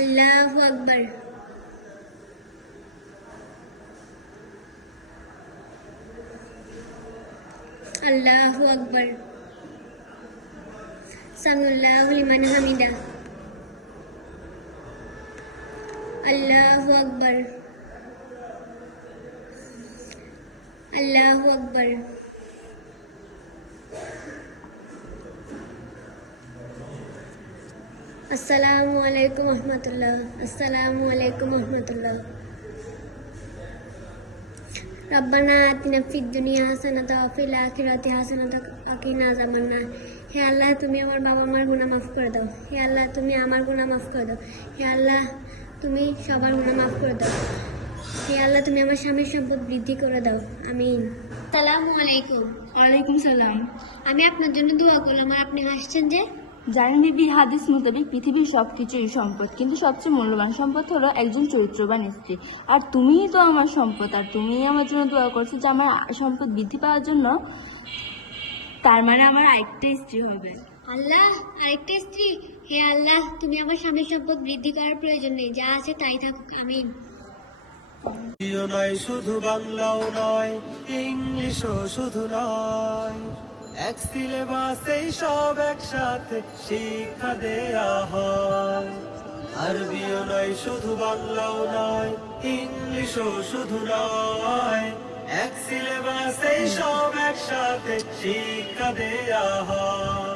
আল্লাহু আকবার। আল্লাহু আকবার। সামিউল্লাহু লিমান হামিদা। আল্লাহু আকবার। আল্লাহু আকবার। আসসালামু আলাইকুম রহমতুল্লাহ। আসসালামু আলাইকুম রহমতুল্লাহ। রব্বানা আতিনা ফিদ দুনিয়া হাসানাতা ওয়া ফিল আখিরাতি হাসানাতা ওয়া কিনা আযাবান্নার। হে আল্লাহ, তুমি আমার বাবা মার গুনাহ মাফ করে দাও। হে আল্লাহ, তুমি আমার গুনাহ মাফ করে দাও। হে আল্লাহ, তুমি সবার গুনাহ মাফ করে দাও। হে আল্লাহ, তুমি আমার স্বামীর সম্পদ বৃদ্ধি করে দাও। আমিন। আসসালামু আলাইকুম। ওয়ালাইকুম সালাম। আমি আপনার জন্য দোয়া করলাম আর আপনি হাসছেন যে? জানেন বিবি, হাদিস মোতাবেক পৃথিবীর সবকিছুই সম্পদ, কিন্তু সবচেয়ে মূল্যবান সম্পদ হলো একজন চরিত্রবান স্ত্রী। আর তুমিই তো আমার সম্পদ, আর তুমিই আমার জন্য দোয়া করছো যে আমার সম্পদ বৃদ্ধি পাওয়ার জন্য। তার মানে আমার আরেকটা স্ত্রী হবে। আল্লাহ, আরেকটা স্ত্রী? হে আল্লাহ, তুমি আমার স্বামীর সম্পদ বৃদ্ধি করার প্রয়োজন নেই, যা আছে তাই থাকুক। আমিন। নয় শুধু বাংলাও নয়, ইংলিশও শুধু নয়, এক সিলেবাসেই সব একসাথে শিক্ষা দেয়া হয়। আরবিও নয় শুধু বাংলাও নয়, ইংলিশও শুধু নয়, এক সিলেবাসেই সব একসাথে শিক্ষা দেয়া হয়।